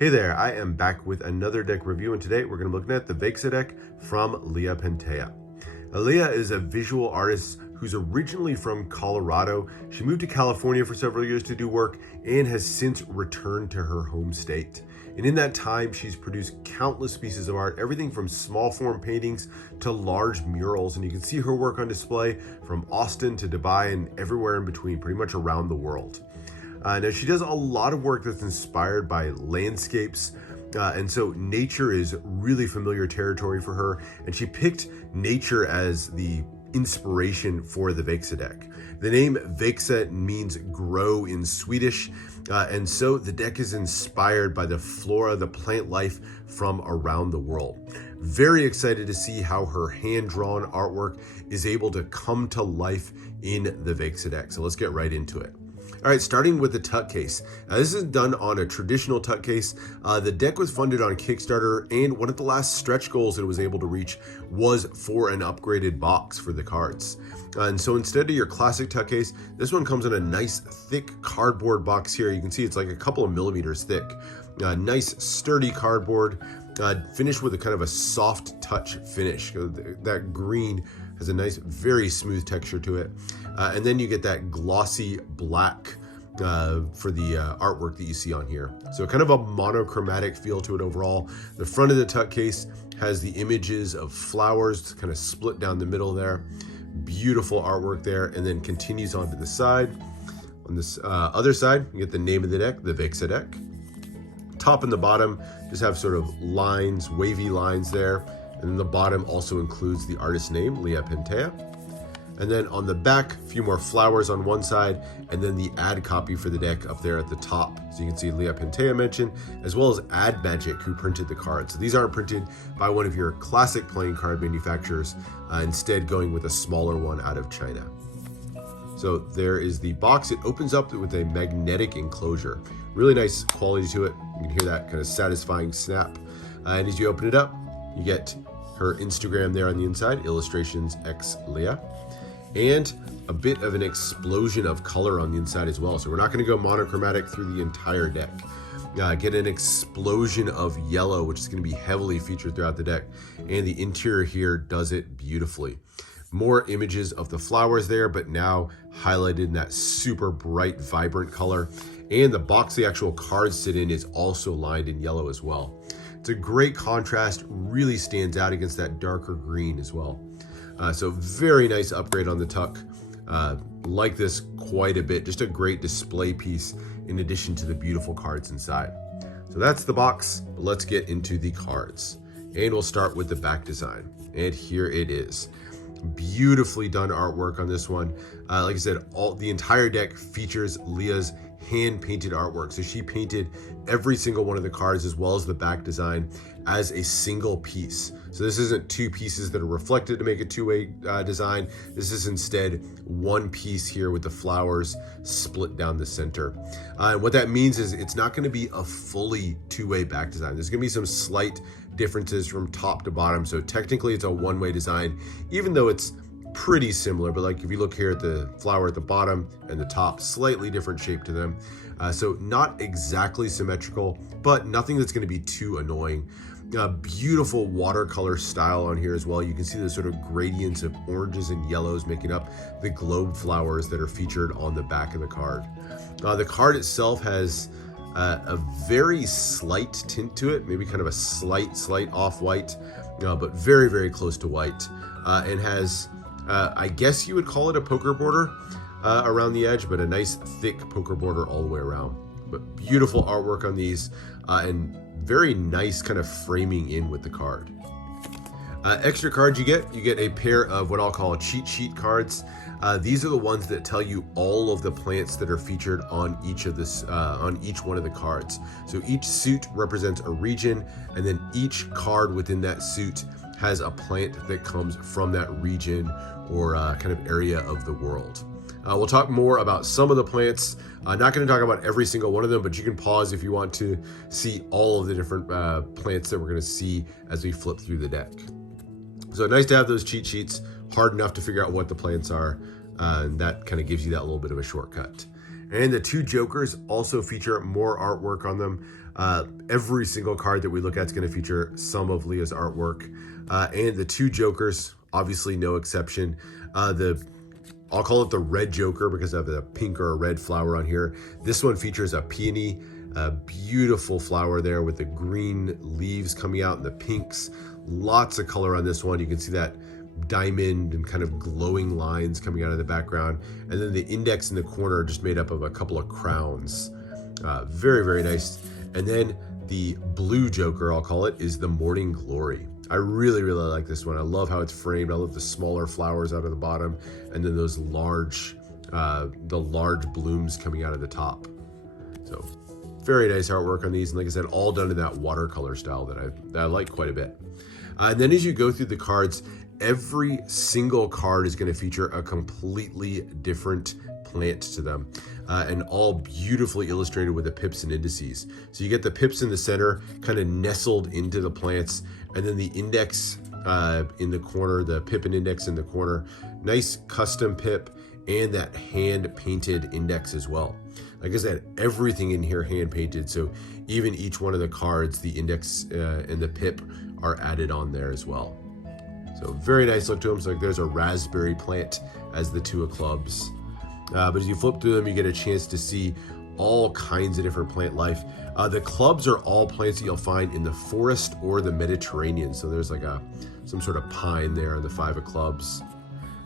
Hey there, I am back with another deck review, and today we're going to be looking at the Vaxa deck from Leah Pantea. Leah is a visual artist who's originally from Colorado. She moved to California for several years to do work and has since returned to her home state. And in that time, she's produced countless pieces of art, everything from small form paintings to large murals. And you can see her work on display from Austin to Dubai and everywhere in between, pretty much around the world. Now, she does a lot of work that's inspired by landscapes, and so nature is really familiar territory for her, and she picked nature as the inspiration for the Vaxa deck. The name Vaxa means grow in Swedish, and so the deck is inspired by the flora, the plant life from around the world. Very excited to see how her hand-drawn artwork is able to come to life in the Vaxa deck, so let's get right into it. All right, starting with the tuck case. This is done on a traditional tuck case. The deck was funded on Kickstarter, and one of the last stretch goals that it was able to reach was for an upgraded box for the cards. And so instead of your classic tuck case, this one comes in a nice thick cardboard box here. You can see it's like a couple of millimeters thick. Nice sturdy cardboard, finished with a kind of a soft touch finish. That green has a nice, very smooth texture to it. And then you get that glossy black for the artwork that you see on here. So kind of a monochromatic feel to it overall. The front of the tuck case has the images of flowers kind of split down the middle there. Beautiful artwork there, and then continues on to the side. On this other side, you get the name of the deck, the Vaxa deck. Top and the bottom just have sort of lines, wavy lines there. And then the bottom also includes the artist's name, Leah Pantea. And then on the back, a few more flowers on one side, and then the ad copy for the deck up there at the top. So you can see Leah Pantea mentioned, as well as Ad Magic, who printed the cards. So these aren't printed by one of your classic playing card manufacturers, instead going with a smaller one out of China. So there is the box. It opens up with a magnetic enclosure. Really nice quality to it. You can hear that kind of satisfying snap. And as you open it up, you get her Instagram there on the inside, illustrations x Leah, and a bit of an explosion of color on the inside as well. So we're not going to go monochromatic through the entire deck. Get an explosion of yellow, which is going to be heavily featured throughout the deck, and the interior here does it beautifully. More images of the flowers there, but now highlighted in that super bright, vibrant color. And the box the actual cards sit in is also lined in yellow as well. It's a great contrast, really stands out against that darker green as well. So very nice upgrade on the tuck. Like this quite a bit, just a great display piece in addition to the beautiful cards inside. So that's the box, but let's get into the cards. And we'll start with the back design. And here it is. Beautifully done artwork on this one. Like I said, the entire deck features Leah's hand-painted artwork. So she painted every single one of the cards as well as the back design as a single piece. So this isn't two pieces that are reflected to make a two-way design. This is instead one piece here with the flowers split down the center. And what that means is it's not going to be a fully two-way back design. There's going to be some slight differences from top to bottom. So technically it's a one-way design, even though it's pretty similar, but like if you look here at the flower at the bottom and the top, slightly different shape to them. So not exactly symmetrical, but nothing that's going to be too annoying. Beautiful watercolor style on here as well. You can see the sort of gradients of oranges and yellows making up the globe flowers that are featured on the back of the card. The card itself has a very slight tint to it, maybe kind of a slight off-white, but very, very close to white, and has I guess you would call it a poker border around the edge, but a nice thick poker border all the way around. But beautiful artwork on these, and very nice kind of framing in with the card. Extra cards you get a pair of what I'll call cheat sheet cards. These are the ones that tell you all of the plants that are featured on each one of the cards. So each suit represents a region, and then each card within that suit has a plant that comes from that region or kind of area of the world. We'll talk more about some of the plants. Not going to talk about every single one of them, but you can pause if you want to see all of the different plants that we're going to see as we flip through the deck. So nice to have those cheat sheets, hard enough to figure out what the plants are, and that kind of gives you that little bit of a shortcut. And the two jokers also feature more artwork on them. Every single card that we look at is going to feature some of Leah's artwork. And the two Jokers, obviously no exception. I'll call it the red Joker because of the pink or a red flower on here. This one features a peony, a beautiful flower there with the green leaves coming out and the pinks. Lots of color on this one. You can see that diamond and kind of glowing lines coming out of the background. And then the index in the corner just made up of a couple of crowns. Very, very nice. And then the blue Joker, I'll call it, is the Morning Glory. I really, really like this one. I love how it's framed. I love the smaller flowers out of the bottom, and then those large, the large blooms coming out of the top. So very nice artwork on these. And like I said, all done in that watercolor style that I like quite a bit. And then as you go through the cards, every single card is going to feature a completely different plant to them, and all beautifully illustrated with the pips and indices. So you get the pips in the center, kind of nestled into the plants, and then the index in the corner, the pip and index in the corner. Nice custom pip and that hand painted index as well. Like I said, everything in here hand painted, so even each one of the cards, the index and the pip are added on there as well. So very nice look to them. So like there's a raspberry plant as the two of clubs. But as you flip through them, you get a chance to see all kinds of different plant life. The clubs are all plants that you'll find in the forest or the Mediterranean. So there's like some sort of pine there on the five of clubs.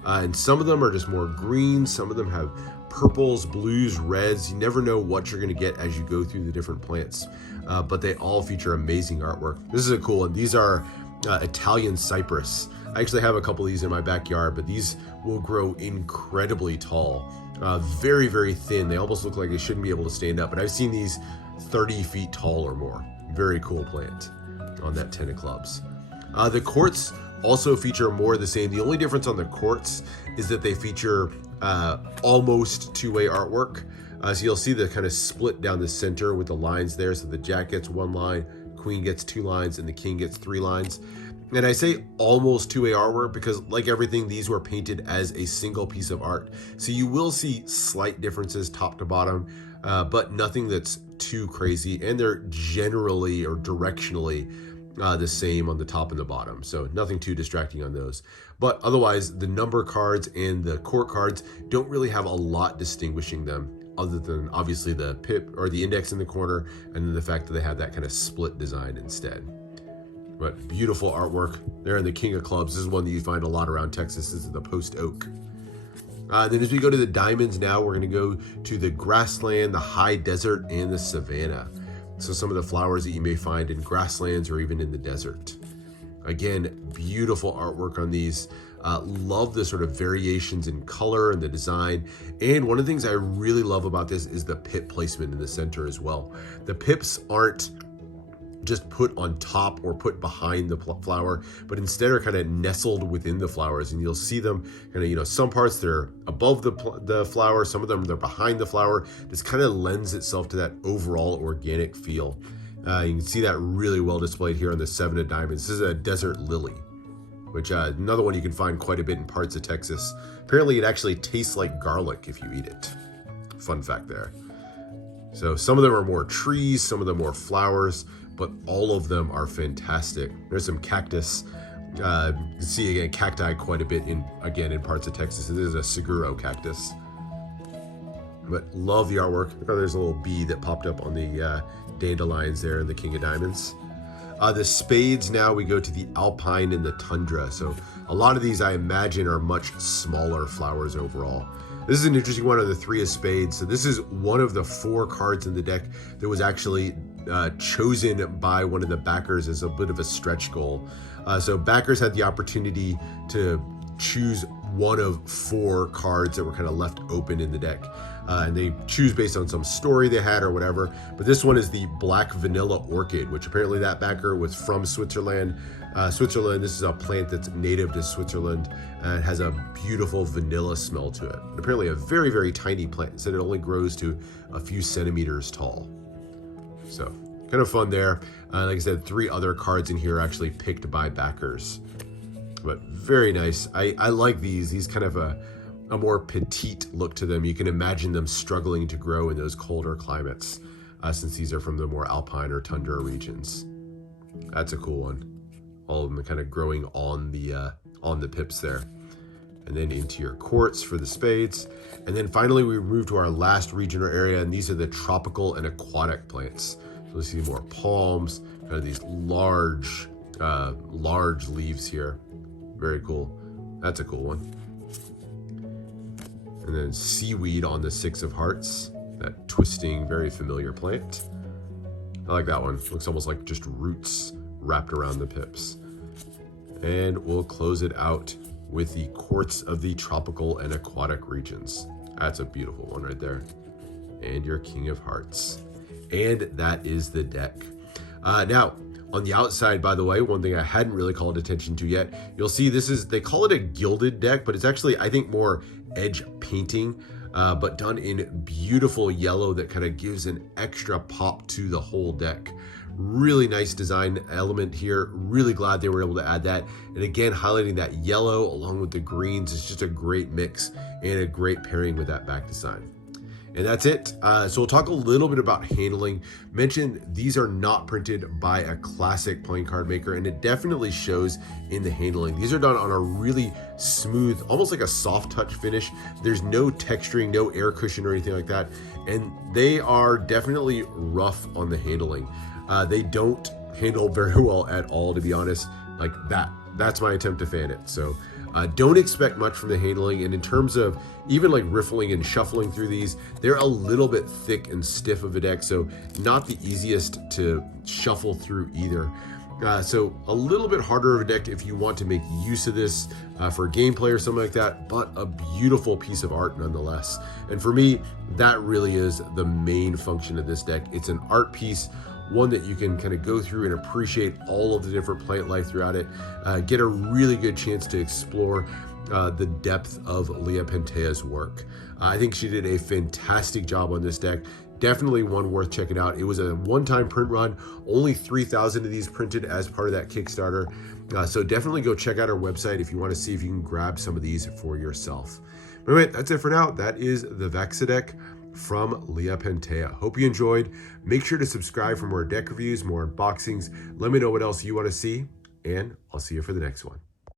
And some of them are just more green. Some of them have purples, blues, reds. You never know what you're going to get as you go through the different plants. But they all feature amazing artwork. This is a cool one. These are Italian cypress. I actually have a couple of these in my backyard, but these will grow incredibly tall. Very, very thin. They almost look like they shouldn't be able to stand up, but I've seen these 30 feet tall or more. Very cool plant on that 10 of clubs. The quartz also feature more of the same. The only difference on the quartz is that they feature almost two-way artwork. So you'll see the kind of split down the center with the lines there. So the Jack gets one line, Queen gets two lines, and the King gets three lines. And I say almost two-way artwork because, like everything, these were painted as a single piece of art. So you will see slight differences top to bottom, but nothing that's too crazy. And they're generally or directionally the same on the top and the bottom. So nothing too distracting on those. But otherwise, the number cards and the court cards don't really have a lot distinguishing them, other than obviously the pip or the index in the corner, and then the fact that they have that kind of split design instead. But beautiful artwork there in the King of Clubs. This is one that you find a lot around Texas. This is the post oak. Then as we go to the diamonds now, we're going to go to the grassland, the high desert, and the savanna. So some of the flowers that you may find in grasslands or even in the desert. Again, beautiful artwork on these. Love the sort of variations in color and the design. And one of the things I really love about this is the pip placement in the center as well. The pips aren't just put on top or put behind the flower, but instead are kind of nestled within the flowers, and you'll see them kind of, some parts they're above the flower, some of them they're behind the flower. This kind of lends itself to that overall organic feel. You can see that really well displayed here on the 7 of diamonds. This is a desert lily, which another one you can find quite a bit in parts of Texas. Apparently it actually tastes like garlic if you eat it. Fun fact there. So some of them are more trees, some of them more flowers, but all of them are fantastic. There's some cactus. You can see again cacti quite a bit in parts of Texas. This is a Seguro cactus. But love the artwork. Look how there's a little bee that popped up on the dandelions there in the King of Diamonds. The spades now, we go to the alpine and the tundra. So a lot of these I imagine are much smaller flowers overall. This is an interesting one on the 3 of spades. So this is one of the 4 cards in the deck that was actually chosen by one of the backers as a bit of a stretch goal. So backers had the opportunity to choose one of 4 cards that were kind of left open in the deck. And they choose based on some story they had or whatever. But this one is the Black Vanilla Orchid, which apparently that backer was from Switzerland. This is a plant that's native to Switzerland and has a beautiful vanilla smell to it. And apparently a very, very tiny plant. It said it only grows to a few centimeters tall. So kind of fun there. Like I said, 3 other cards in here actually picked by backers. But very nice. I like these kind of a more petite look to them. You can imagine them struggling to grow in those colder climates. since these are from the more alpine or tundra regions. That's a cool one. All of them are kind of growing on the pips there. And then into your quartz for the spades. And then finally, we move to our last region or area, and these are the tropical and aquatic plants. So we see more palms, kind of these large leaves here. Very cool. That's a cool one. And then seaweed on the 6 of hearts, that twisting, very familiar plant. I like that one. Looks almost like just roots wrapped around the pips. And we'll close it out with the quartz of the tropical and aquatic regions. That's a beautiful one right there. And your King of Hearts. And that is the deck. Now, on the outside, by the way, one thing I hadn't really called attention to yet, you'll see they call it a gilded deck, but it's actually, I think, more edge painting, but done in beautiful yellow that kind of gives an extra pop to the whole deck. Really nice design element here. Really glad they were able to add that. And again, highlighting that yellow along with the greens is just a great mix and a great pairing with that back design. And that's it. So we'll talk a little bit about handling. Mentioned these are not printed by a classic playing card maker, and it definitely shows in the handling. These are done on a really smooth, almost like a soft touch finish. There's no texturing, no air cushion or anything like that. And they are definitely rough on the handling. They don't handle very well at all, to be honest. Like that's my attempt to fan it. So don't expect much from the handling. And in terms of even like riffling and shuffling through these, they're a little bit thick and stiff of a deck. So not the easiest to shuffle through either. So a little bit harder of a deck if you want to make use of this for gameplay or something like that, but a beautiful piece of art nonetheless. And for me, that really is the main function of this deck. It's an art piece, one that you can kind of go through and appreciate all of the different plant life throughout it, get a really good chance to explore the depth of Leah Pantea's work. I think she did a fantastic job on this deck. Definitely one worth checking out. It was a one-time print run, only 3,000 of these printed as part of that Kickstarter. So definitely go check out our website if you want to see if you can grab some of these for yourself. But anyway, that's it for now. That is the Vaxa deck from Leah Pantea. Hope you enjoyed. Make sure to subscribe for more deck reviews, more unboxings. Let me know what else you want to see, and I'll see you for the next one.